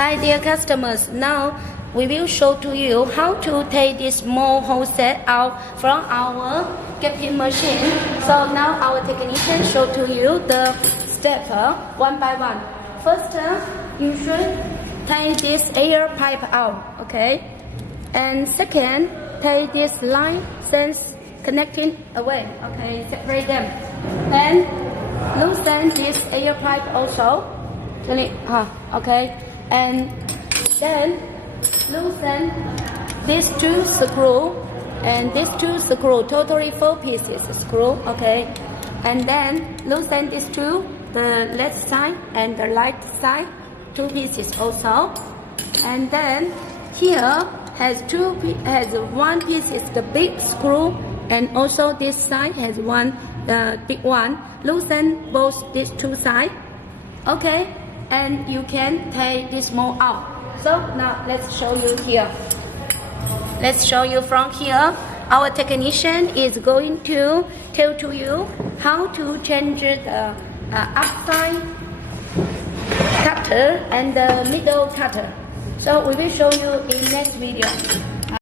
Hi dear customers, now we will show to you how to take this mold hole set out from our capping machine. So now our technician show to you the step one by one. First, you should take this air pipe out, okay? And second, take this line since connecting away, okay? Separate them. Then loosen this air pipe also, okay? And then loosen these two screws and these two screws, totally 4 pieces screw, okay? And then loosen these two, the left side and the right side, 2 pieces also. And then here has 1 piece is the big screw, and also this side has one big one. Loosen both these 2 sides, okay? And you can take this mold out. So now let's show you here. Let's show you from here. Our technician is going to tell to you how to change the upside cutter and the middle cutter. So we will show you in next video.